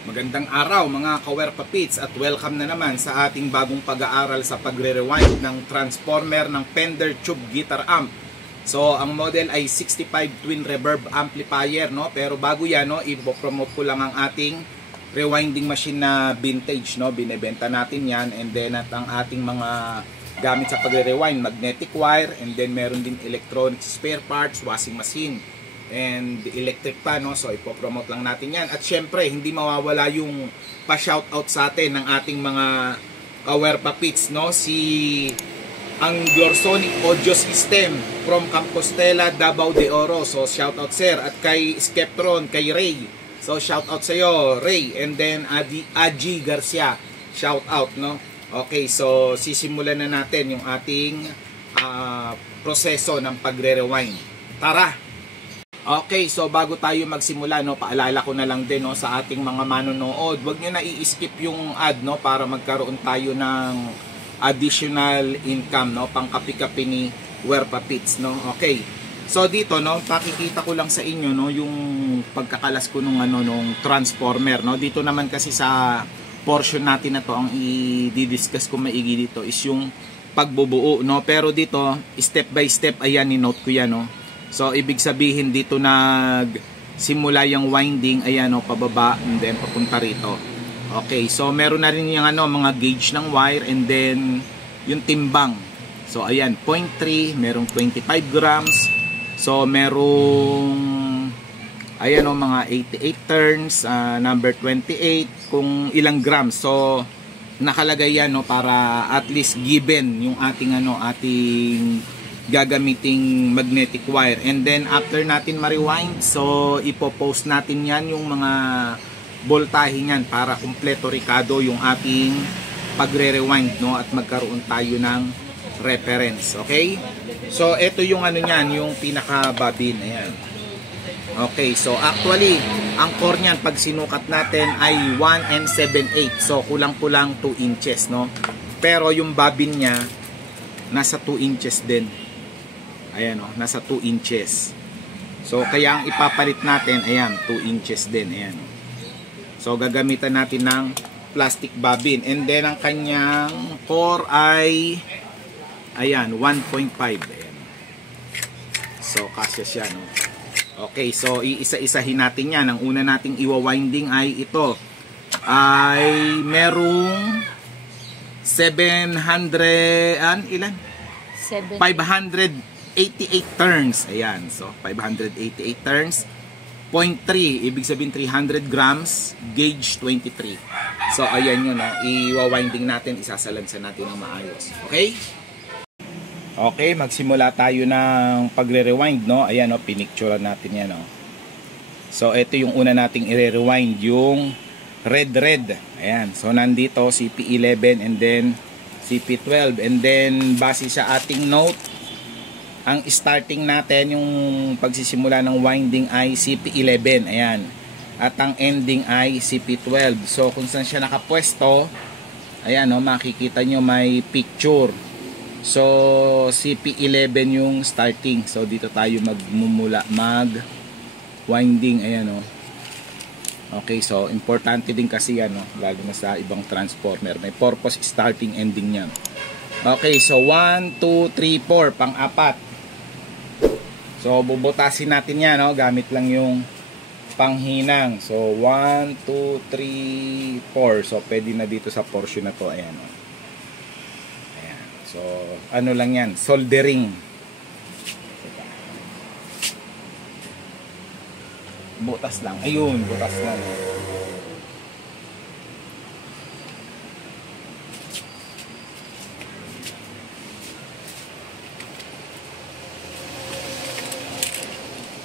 Magandang araw mga ka-Werpapits at welcome na naman sa ating bagong pag-aaral sa pagre-rewind ng transformer ng Fender Tube Guitar Amp. So ang model ay 65 Twin Reverb Amplifier, no? Pero bago yan, no, i-promote ko lang ang ating rewinding machine na vintage, no? Binebenta natin yan, and then at ang ating mga gamit sa pagre-rewind, magnetic wire, and then meron din electronic spare parts, washing machine, and electric pa, no? So ipopromote lang natin yan. At syempre hindi mawawala yung pa-shoutout sa atin ng ating mga ka-Werpapits, no? Ang Glorsonic Audio System from Compostela, Davao de Oro. So shoutout sir. At kay Skeptron, kay Ray, so shoutout sa iyo Ray. And then Aji Garcia, shoutout, no? Okay, so sisimulan na natin yung ating proseso ng pagre-rewind. Tara! Okay, so bago tayo magsimula, no, paalala ko na lang din, no, sa ating mga manonood, wag nyo na i-skip yung ad, no, para magkaroon tayo ng additional income, no, pang kapi-kapi ni Werpapits, no. Okay, so dito, no, pakikita ko lang sa inyo, no, yung pagkakalas ko nung transformer, no. Dito naman kasi sa portion natin na to, ang i-discuss ko maigi dito is yung pagbubuo, no. Pero dito, step by step, ayan, ni-note ko yan, no. So, ibig sabihin dito simula yung winding, ayan, pababa, and then papunta rito. Okay, so meron na rin yung mga gauge ng wire, and then yung timbang. So, ayan, 0.3, merong 25 grams. So, merong, ayan, mga 88 turns, number 28, kung ilang grams. So, nakalagay yan, para at least given yung ating, ating gagamiting magnetic wire. And then after natin ma-rewind, so ipopost natin yan yung mga voltahe niyan para kumpleto rikado yung ating pagre-rewind, no, at magkaroon tayo ng reference. Okay, so ito yung niyan, yung pinaka babin, ayan. Okay, so actually ang core niyan pag sinukat natin ay 1 and 7/8, so kulang-kulang 2 inches, no, pero yung babin niya nasa 2 inches din. Ayan, nasa 2 inches. So kaya ang ipapalit natin, ayan, 2 inches din, ayan. So gagamitan natin ng plastic bobbin, and then ang kanyang core ay ayan, 1.5, ayan. So kasya siya, no. Okay, so iisa-isahin natin yan. Ang una nating iwa-winding ay ito, ay merong 588 turns. Ayan, so 588 turns, 0.3, ibig sabihin 300 grams, gauge 23. So ayan yun, no, iwa-winding natin, isasalansan natin ng maayos. Okay? Okay, magsimula tayo ng pagre-rewind, no. Ayan, no, pinicturean natin yan, no. So ito yung una nating i-rewind, yung red. Ayan, so nandito CP11 and then CP12, and then base sa ating note, ang starting natin, yung pagsisimula ng winding ay CP11, ayan. At ang ending ay CP12. So kung saan siya nakapwesto, ayan, no, makikita nyo may picture. So CP11 yung starting. So dito tayo mag-winding, ayan, no. Okay, so importante din kasi yan, no, lalo na sa ibang transformer. May purpose starting, ending niyan. Okay, so 1, 2, 3, 4, pang-apat. So bubutasin natin yan, no, gamit lang yung panghinang. So 1, 2, 3, 4. So pwede na dito sa portion na to, ayan, no. Ayan. So ano lang yan, soldering. Butas lang, ayun, butas lang.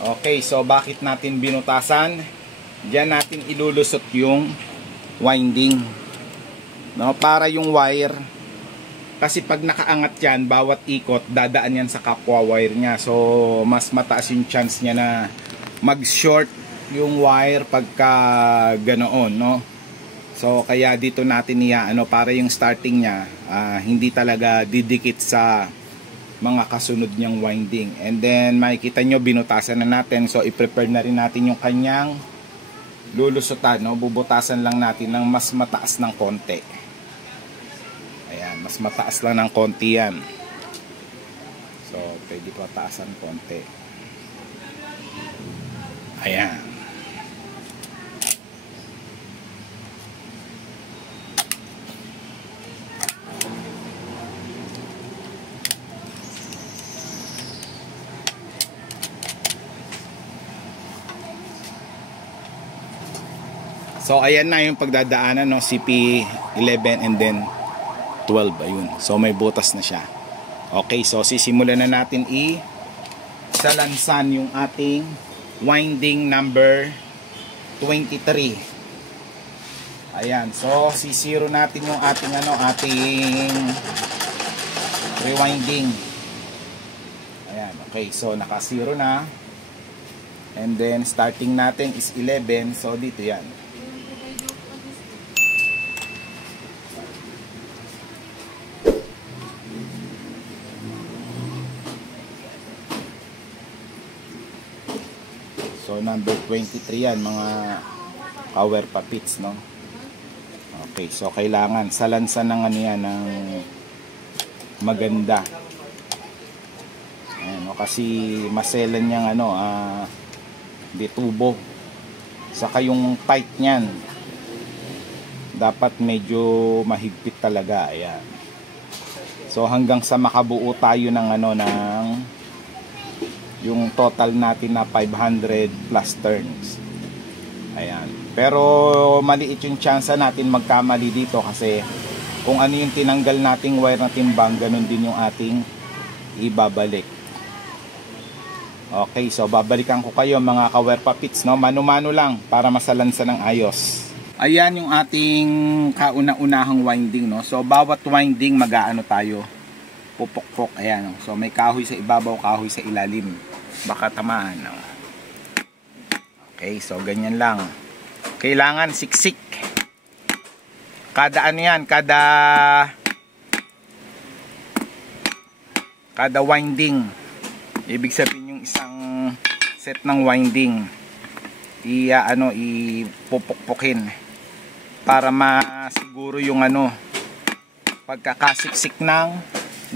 Okay, so bakit natin binutasan? Diyan natin ilulusot yung winding, no, para yung wire, kasi pag nakaangat yan, bawat ikot dadaan yan sa kapwa wire niya. So mas mataas yung chance niya na mag-short yung wire pagka ganoon, no. So kaya dito natin para yung starting niya hindi talaga didikit sa mga kasunod niyang winding. And then makikita nyo binutasan na natin, so i-prepare na rin natin yung kanyang lulusutan, no? Bubutasan lang natin ng mas mataas ng konti. Ayan, mas mataas lang ng konti yan. So, pwede pataasan konti. Ayan. So ayan na yung pagdadaanan, no, CP11 and then 12, ayun. So may butas na siya. Okay, so sisimulan na natin salansan yung ating winding number 23. Ayan, so sisiro natin yung ating ating rewinding. Ayan, okay, so naka-zero na. And then starting natin is 11, so dito yan. So number 23 yan, mga cover papits, no? Okay, so kailangan salansan ng yan, ng maganda. Ayan, no? Kasi maselan niyang di tubo. Saka yung tight niyan dapat medyo mahigpit talaga. Ayan. So hanggang sa makabuo tayo ng ng yung total natin na 500 plus turns. Ayan. Pero maliit yung chance natin magkamali dito kasi kung ano yung tinanggal nating wire na timbang, ganun din yung ating ibabalik. Okay, so babalikan ko kayo mga ka-wire papits, no? Mano-mano lang para masalansa ng ayos. Ayan yung ating kauna-unahang winding, no? So bawat winding mag-aano tayo, pupukpok. Ayan, no? So may kahoy sa ibabaw, kahoy sa ilalim. Baka tamaan, no? Okay, so ganyan lang. Kailangan siksik. Kada yan, kada winding. Ibig sabihin yung isang set ng winding ipupukpukin para masiguro yung pagkakasiksik ng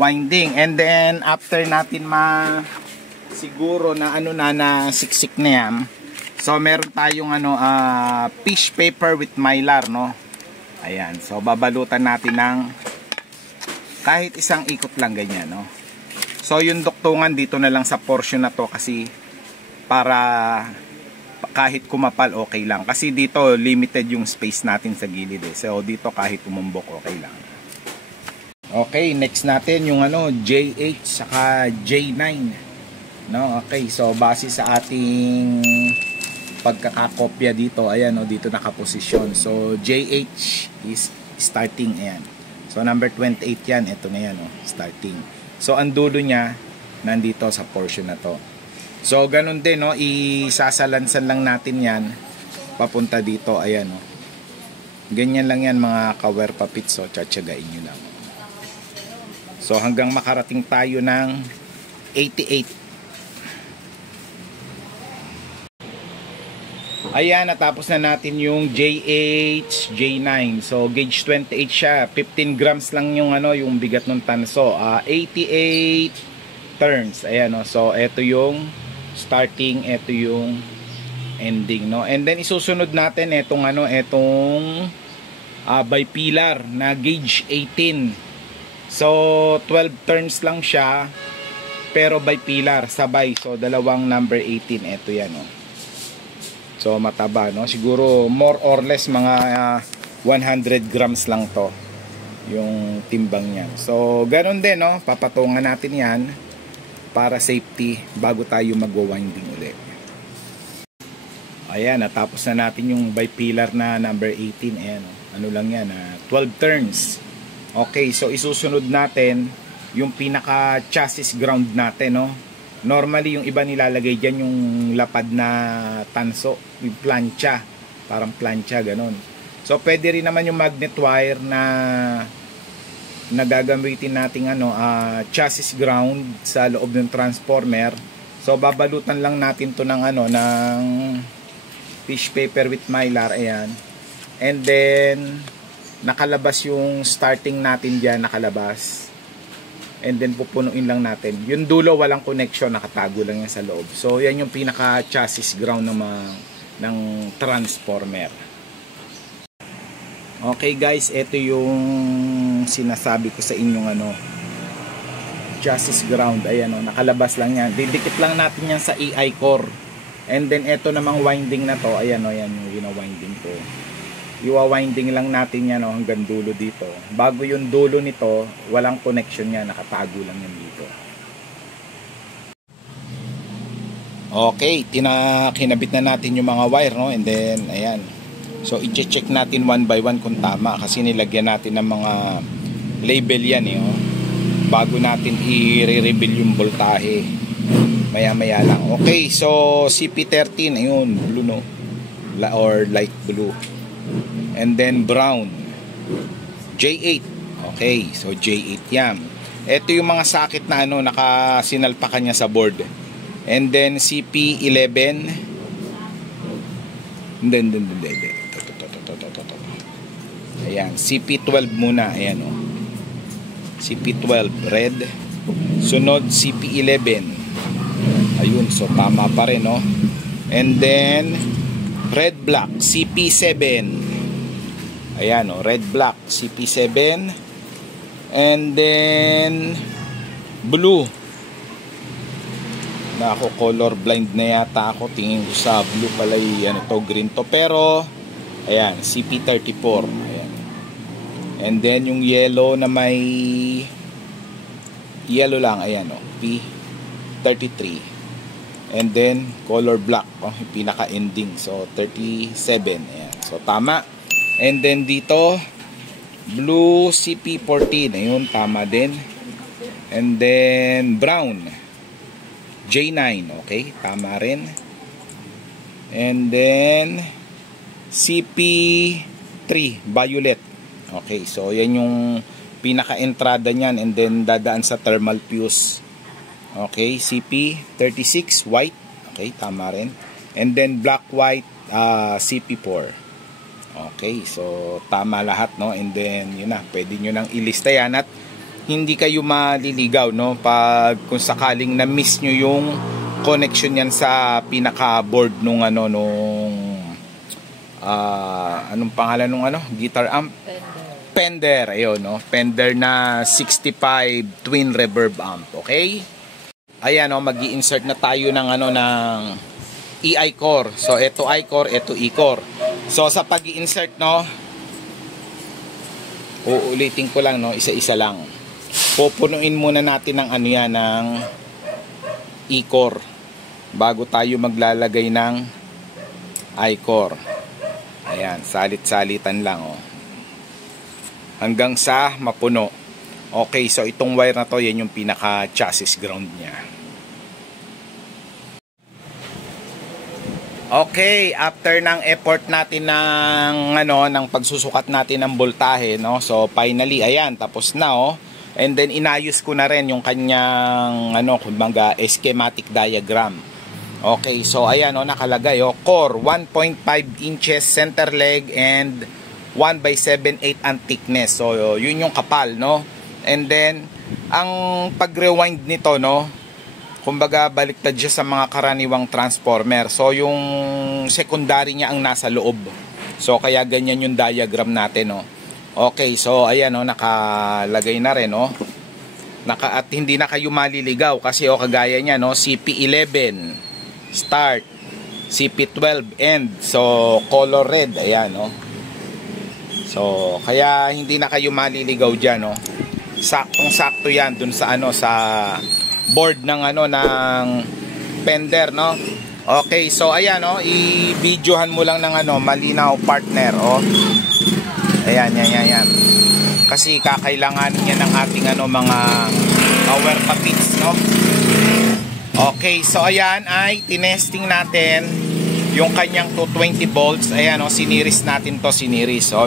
winding. And then after natin siguro na na siksik na yan, so meron tayong fish paper with mylar, no? Ayan, so babalutan natin ng kahit isang ikot lang ganyan, no? So yung duktungan dito na lang sa portion na to kasi para kahit kumapal okay lang, kasi dito limited yung space natin sa gilid so dito kahit umumbok okay lang. Okay, next natin yung J8 saka J9. No, okay, so base sa ating pagkakakopya dito, ayan, dito nakaposisyon. So JH is starting, ayan. So number 28 yan, ito na yan, starting. So ang dulo niya nandito sa portion na to. So ganun din, isasalansan lang natin yan papunta dito, ayan, ganyan lang yan mga ka-wire papits, so tsatsagain nyo lang. So hanggang makarating tayo ng 88. Ayan, natapos na natin yung JH, J9. So gauge 28 siya. 15 grams lang yung yung bigat ng tanso. 88 turns. Ayan, so ito yung starting, ito yung ending, no. And then isusunod natin etong bipilar na gauge 18. So 12 turns lang siya pero bipilar sabay. So dalawang number 18, ito yan, So mataba, no? Siguro more or less mga 100 grams lang to yung timbang niyan. So ganoon din, no? Papatungan natin yan para safety bago tayo magwa-winding ulit. Ayan, natapos na natin yung bipilar na number 18. Ayan, ano lang yan, 12 turns. Okay, so isusunod natin yung pinaka chassis ground natin, no? Normally yung iba nilalagay dyan yung lapad na tanso, yung plancha, parang plancha, ganun. So pwede rin naman yung magnet wire na nagagamitin nating chassis ground sa loob ng transformer. So babalutan lang natin to ng fish paper with mylar, ayan. And then nakalabas yung starting natin diyan, nakalabas. And then pupunuin lang natin. Yung dulo walang connection, nakatago lang yan sa loob. So yan yung pinaka chassis ground ng transformer. Okay guys, ito yung sinasabi ko sa inyong chassis ground. Ayan nakalabas lang yan. Didikit lang natin yan sa EI core. And then ito namang winding na to, ayan yan yung winding ko. Iwa-winding lang natin yan hanggang dulo dito. Bago yung dulo nito, walang connection yan, nakatago lang yan dito. Okay, kinabit na natin yung mga wire, no? And then ayan. So i-check natin one by one kung tama kasi nilagyan natin ng mga label yan bago natin i-reveal yung voltahe. Maya-maya lang. Okay, so CP13 ayun, blue or light blue. And then brown. J8. Okay, so J8 yan. Ito yung mga sakit na nakasinalpakan niya sa board. And then CP11. Ayan, CP12 muna. Ayan CP12 red. Sunod CP11. Ayun, so tama pa rin And then red black CP7. Ayan red black CP7. And then blue. Ako color blind na yata ako. Tingin ko sa blue pala green to. Pero ayan CP34. Ayan. And then yung yellow na may yellow lang, ayan P33. And then color black yung pinaka ending, so 37. Ayan, so tama. And then dito blue CP14, ayun tama din. And then brown J9, okay, tama rin. And then CP3 violet. Okay, so yan yung pinaka-entrada niyan, and then dadaan sa thermal fuse. Okay, CP36 white. Okay, tama rin. And then black white CP4. Okay, so tama lahat and then yun na, pwede nyo nang ilista yan at hindi kayo maliligaw pag kung sakaling na-miss nyo yung connection yan sa pinaka-board nung anong pangalan nung guitar amp? Fender, ayun Fender na 65 twin reverb amp, okay? Ayan magi-insert na tayo ng ng EI core. So ito I core, ito E core. So sa pag-i-insert uulitin ko lang isa-isa lang. Pupunuin muna natin ng ng E core bago tayo maglalagay ng I core. Ayan, salit-salitan lang hanggang sa mapuno. Okay, so itong wire na to, yan yung pinaka chassis ground niya. Okay, after ng effort natin ng pagsusukat natin ng voltahe, so finally ayan, tapos na and then inayos ko na rin yung kanyang kumbaga schematic diagram. Okay, so ayan nakalagay core 1.5 inches center leg and 1/7/8 ang thickness. So yun yung kapal and then ang pag-rewind nito kumbaga baliktad siya sa mga karaniwang transformer. So yung secondary niya ang nasa loob. So kaya ganyan yung diagram natin Okay, so ayan nakalagay na rin at hindi na kayo maliligaw kasi kagaya niya CP11 start, CP12 end. So color red, ayan So, kaya hindi na kayo maliligaw diyan Saktong-sakto 'yan dun sa sa board ng ng Fender Okay, so ayan i-videohan mo lang ng malinaw partner Ayan, yan. Kasi kakailanganin yan ng ating mga power papits Okay, so ayan ay tinesting natin yung kanyang 220 volts. Ayan siniris natin to,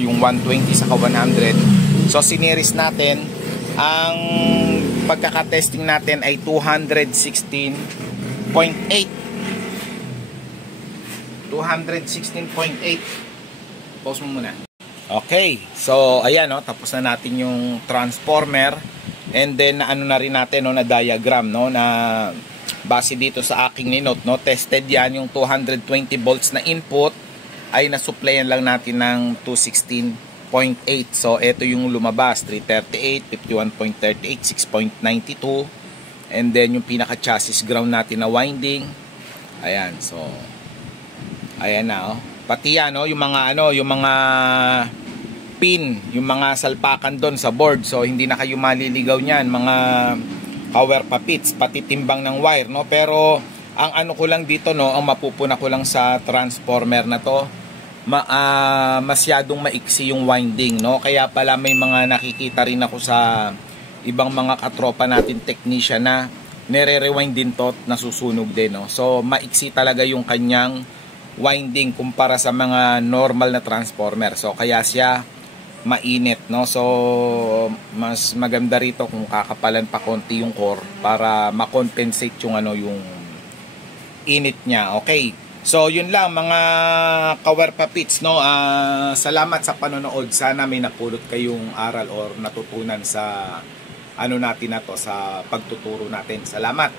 yung 120 saka 100. So siniris natin. Ang pagkaka-testing natin ay 216.8. 216.8 216.8. Pause mo muna. Okay, so ayan, no, tapos na natin yung transformer. And then ano na rin natin, no, na diagram, no, na base dito sa aking ninote, no, tested yan yung 220 volts na input ay nasupplyan lang natin ng 216.8. So ito yung lumabas, 338, 51.38, 6.92. And then yung pinaka chassis ground natin na winding. Ayan, so ayan na, oh. Pati yan, no, yung mga yung mga pin, yung mga salpakan doon sa board. So hindi na kayo maliligaw niyan, mga power papits, pati timbang ng wire, no. Pero ang ano ko lang dito, no, ang mapupuna ko lang sa transformer na to, masyadong maiksi yung winding, no. Kaya pala may mga nakikita rin ako sa ibang mga katropa natin technician na nire-rewind din to, nasusunog din, no. So maiksi talaga yung kanyang winding kumpara sa mga normal na transformer. So kaya siya mainit, no. So mas maganda rito kung kakapalan pa konti yung core para ma-compensate yung yung init niya. Okay. So yun lang mga Kawer Papits, no. Salamat sa panonood. Sana may napulot kayong aral or natutunan sa natin na to, sa pagtuturo natin. Salamat.